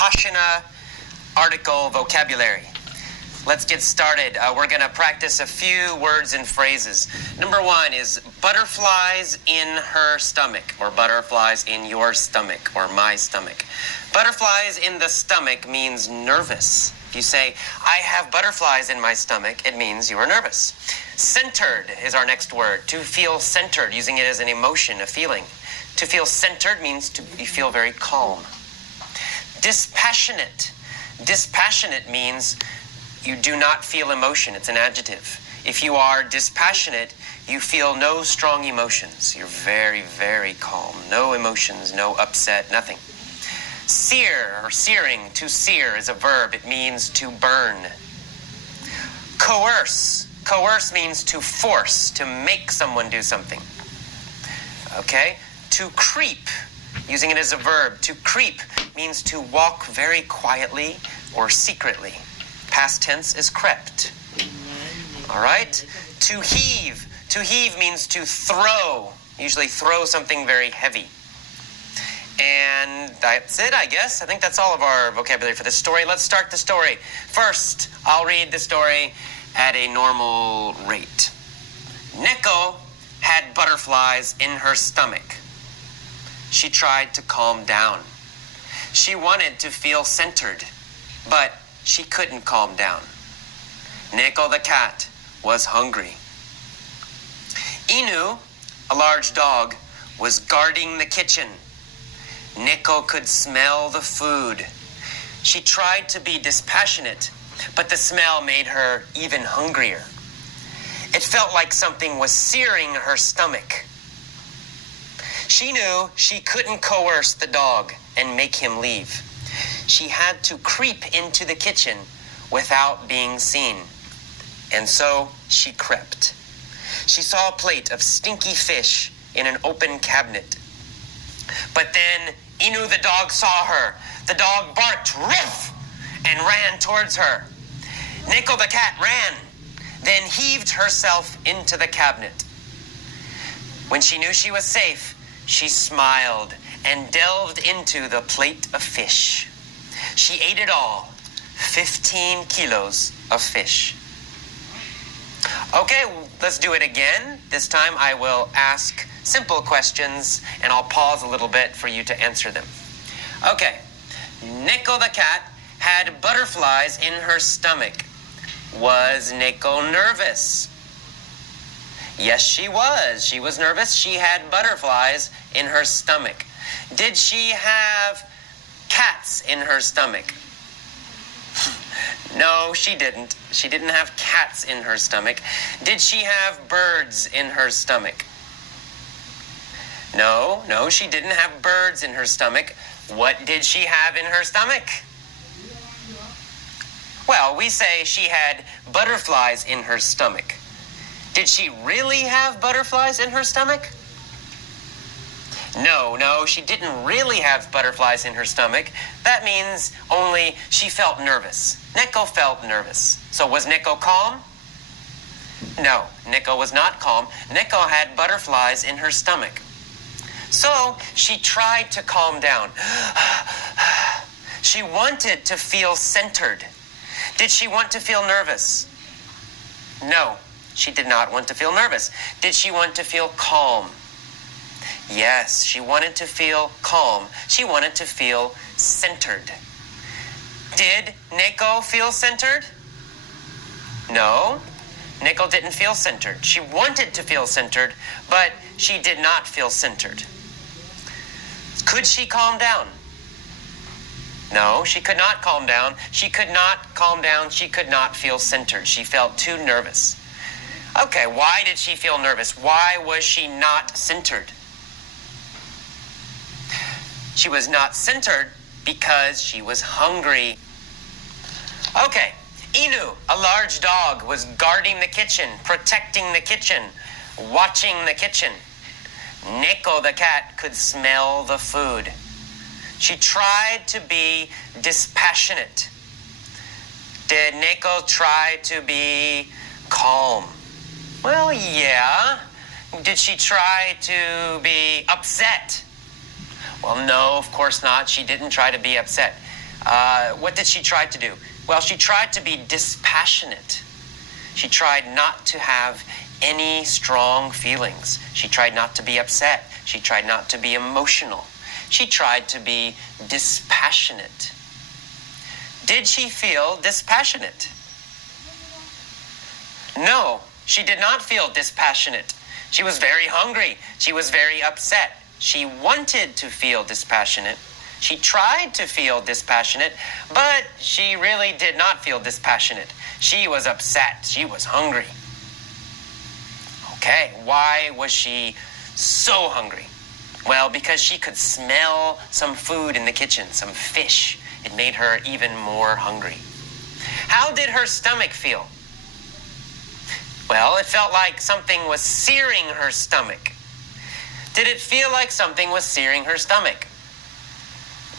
Ashina article vocabulary. Let's get started. We're going to practice a few words and phrases. Number one is butterflies in her stomach, or butterflies in your stomach, or my stomach. Butterflies in the stomach means nervous. If you say, I have butterflies in my stomach, it means you are nervous. Centered is our next word. To feel centered, using it as an emotion, a feeling. To feel centered means you feel very calm. Dispassionate. Dispassionate means you do not feel emotion. It's an adjective. If you are dispassionate, you feel no strong emotions. You're very, very calm. No emotions, no upset, nothing. Sear or searing, to sear is a verb. It means to burn. Coerce. Coerce means to force, to make someone do something. Okay? To creep, using it as a verb. To creep means to walk very quietly or secretly. Past tense is crept. All right? To heave. To heave means to throw. Usually throw something very heavy. And that's it, I guess. I think that's all of our vocabulary for this story. Let's start the story. First, I'll read the story at a normal rate. Neko had butterflies in her stomach. She tried to calm down. She wanted to feel centered, but she couldn't calm down. Neko the cat was hungry. Inu, a large dog, was guarding the kitchen. Neko could smell the food. She tried to be dispassionate, but the smell made her even hungrier. It felt like something was searing her stomach. She knew she couldn't coerce the dog and make him leave. She had to creep into the kitchen without being seen. And so she crept. She saw a plate of stinky fish in an open cabinet. But then Inu the dog saw her. The dog barked, "Riff!" and ran towards her. Neko the cat ran, then heaved herself into the cabinet. When she knew she was safe, she smiled and delved into the plate of fish. She ate it all, 15 kilos of fish. Okay, let's do it again. This time I will ask simple questions and I'll pause a little bit for you to answer them. Okay, Neko the cat had butterflies in her stomach. Was Neko nervous? Yes, she was. She was nervous. She had butterflies in her stomach. Did she have cats in her stomach? No, she didn't. She didn't have cats in her stomach. Did she have birds in her stomach? No, she didn't have birds in her stomach. What did she have in her stomach? Well, we say she had butterflies in her stomach. Did she really have butterflies in her stomach? No, she didn't really have butterflies in her stomach. That means only she felt nervous. Neko felt nervous. So was Neko calm? No, Neko was not calm. Neko had butterflies in her stomach. So she tried to calm down. She wanted to feel centered. Did she want to feel nervous? No, she did not want to feel nervous. Did she want to feel calm? Yes, she wanted to feel calm. She wanted to feel centered. Did Neko feel centered? No, Neko didn't feel centered. She wanted to feel centered, but she did not feel centered. Could she calm down? No, she could not calm down. She could not calm down. She could not feel centered. She felt too nervous. Okay, why did she feel nervous? Why was she not centered? She was not centered because she was hungry. Okay, Inu, a large dog, was guarding the kitchen, protecting the kitchen, watching the kitchen. Neko the cat could smell the food. She tried to be dispassionate. Did Neko try to be calm? Well, yeah. Did she try to be upset? Well, no, of course not. She didn't try to be upset. What did she try to do? Well, she tried to be dispassionate. She tried not to have any strong feelings. She tried not to be upset. She tried not to be emotional. She tried to be dispassionate. Did she feel dispassionate? No, she did not feel dispassionate. She was very hungry. She was very upset. She wanted to feel dispassionate. She tried to feel dispassionate, but she really did not feel dispassionate. She was upset. She was hungry. Okay, why was she so hungry? Well, because she could smell some food in the kitchen, some fish. It made her even more hungry. How did her stomach feel? Well, it felt like something was searing her stomach. Did it feel like something was searing her stomach?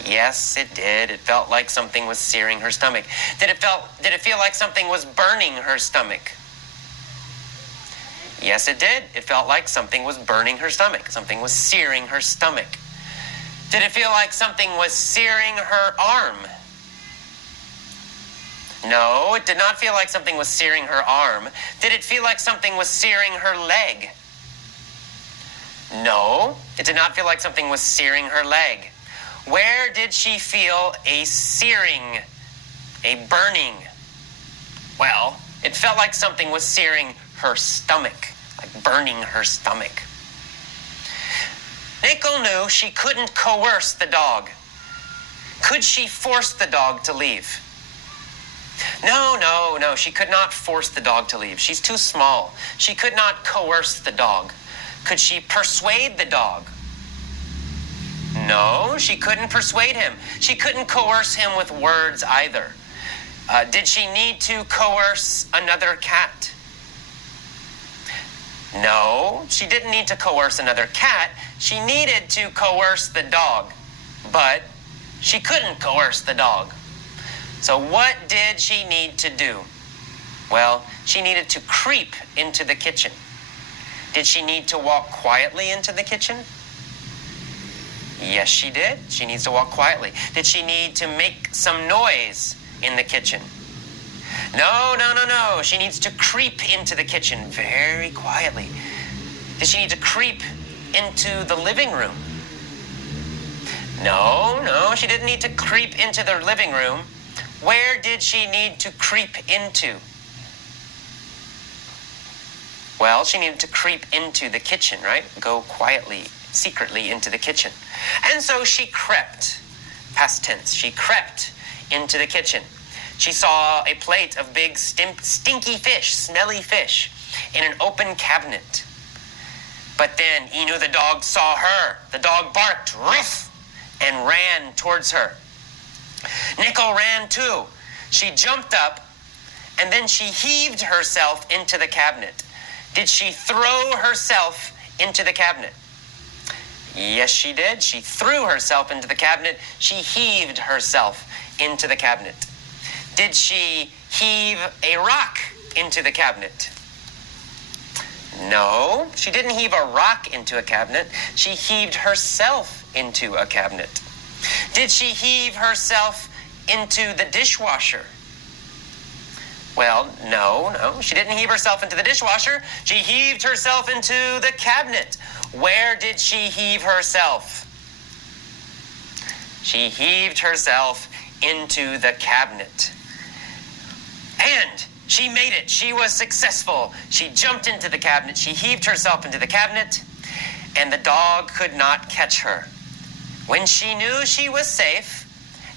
Yes, it did. It felt like something was searing her stomach. Did it feel like something was burning her stomach? Yes, it did. It felt like something was burning her stomach. Something was searing her stomach. Did it feel like something was searing her arm? No, it did not feel like something was searing her arm. Did it feel like something was searing her leg? No, it did not feel like something was searing her leg. Where did she feel a searing, a burning? Well, it felt like something was searing her stomach, like burning her stomach. Nickel knew she couldn't coerce the dog. Could she force the dog to leave? No, she could not force the dog to leave. She's too small. She could not coerce the dog. Could she persuade the dog? No, she couldn't persuade him. She couldn't coerce him with words either. Did she need to coerce another cat? No, she didn't need to coerce another cat. She needed to coerce the dog, but she couldn't coerce the dog. So what did she need to do? Well, she needed to creep into the kitchen. Did she need to walk quietly into the kitchen? Yes, she did. She needs to walk quietly. Did she need to make some noise in the kitchen? No. She needs to creep into the kitchen very quietly. Did she need to creep into the living room? No, she didn't need to creep into the living room. Where did she need to creep into? Well, she needed to creep into the kitchen, right? Go quietly, secretly into the kitchen. And so she crept, past tense, she crept into the kitchen. She saw a plate of big, stinky fish, smelly fish, in an open cabinet. But then Inu the dog saw her. The dog barked, "Ruff!" and ran towards her. Nickel ran too. She jumped up, and then she heaved herself into the cabinet. Did she throw herself into the cabinet? Yes, she did. She threw herself into the cabinet. She heaved herself into the cabinet. Did she heave a rock into the cabinet? No, she didn't heave a rock into a cabinet. She heaved herself into a cabinet. Did she heave herself into the dishwasher? Well, no, she didn't heave herself into the dishwasher. She heaved herself into the cabinet. Where did she heave herself? She heaved herself into the cabinet. And she made it. She was successful. She jumped into the cabinet. She heaved herself into the cabinet, and the dog could not catch her. When she knew she was safe,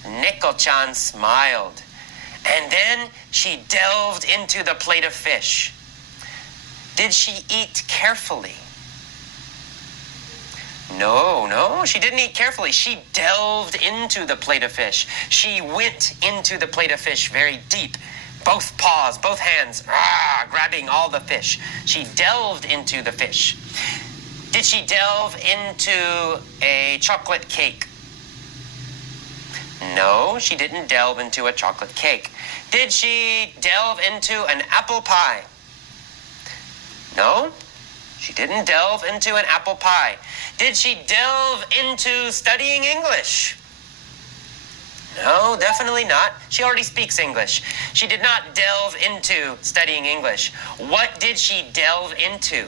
Nickel-chan smiled. And then she delved into the plate of fish. Did she eat carefully? No, she didn't eat carefully. She delved into the plate of fish. She went into the plate of fish very deep. Both paws, both hands, grabbing all the fish. She delved into the fish. Did she delve into a chocolate cake? No, she didn't delve into a chocolate cake. Did she delve into an apple pie? No, she didn't delve into an apple pie. Did she delve into studying English? No, definitely not. She already speaks English. She did not delve into studying English. What did she delve into?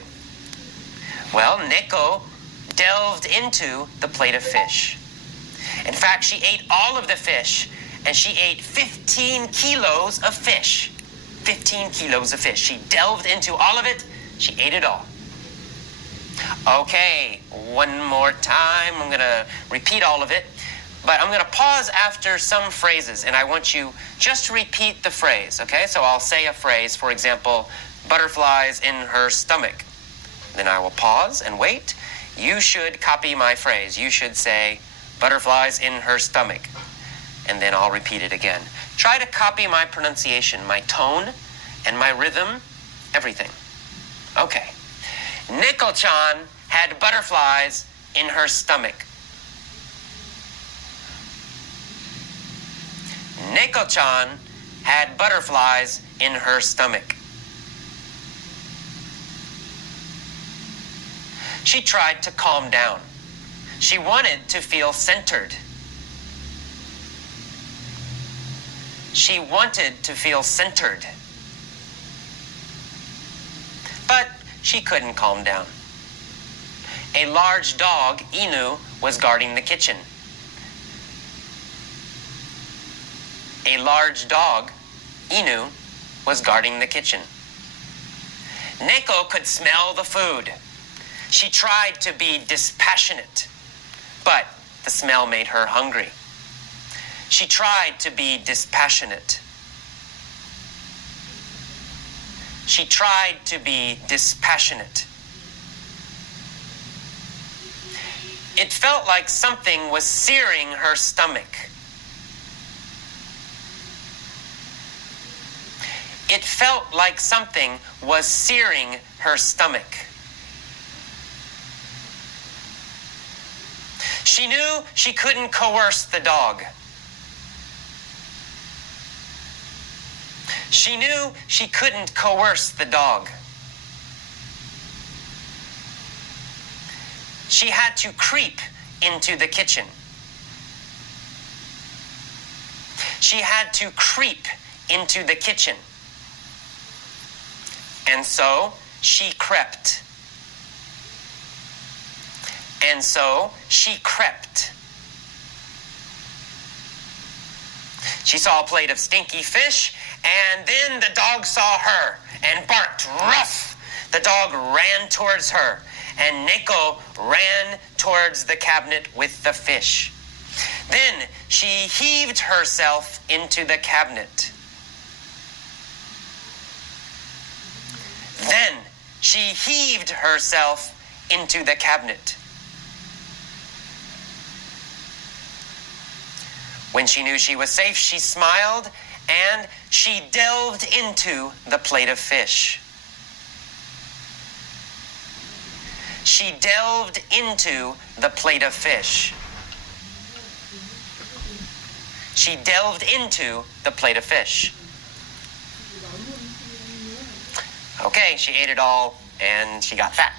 Well, Nico delved into the plate of fish. In fact, she ate all of the fish, and she ate 15 kilos of fish. 15 kilos of fish. She delved into all of it. She ate it all. Okay, one more time. I'm going to repeat all of it. But I'm going to pause after some phrases, and I want you just to repeat the phrase, okay? So I'll say a phrase, for example, butterflies in her stomach. Then I will pause and wait. You should copy my phrase. You should say, butterflies in her stomach. And then I'll repeat it again. Try to copy my pronunciation, my tone, and my rhythm, everything. Okay. Nico-chan had butterflies in her stomach. Nico-chan had butterflies in her stomach. She tried to calm down. She wanted to feel centered. She wanted to feel centered. But she couldn't calm down. A large dog, Inu, was guarding the kitchen. A large dog, Inu, was guarding the kitchen. Neko could smell the food. She tried to be dispassionate, but the smell made her hungry. She tried to be dispassionate. She tried to be dispassionate. It felt like something was searing her stomach. It felt like something was searing her stomach. She knew she couldn't coerce the dog. She knew she couldn't coerce the dog. She had to creep into the kitchen. She had to creep into the kitchen. And so she crept. And so she crept. She saw a plate of stinky fish, and then the dog saw her and barked rough. The dog ran towards her, and Neko ran towards the cabinet with the fish. Then she heaved herself into the cabinet. Then she heaved herself into the cabinet. When she knew she was safe, she smiled and she delved into the plate of fish. She delved into the plate of fish. She delved into the plate of fish. Okay, she ate it all and she got fat.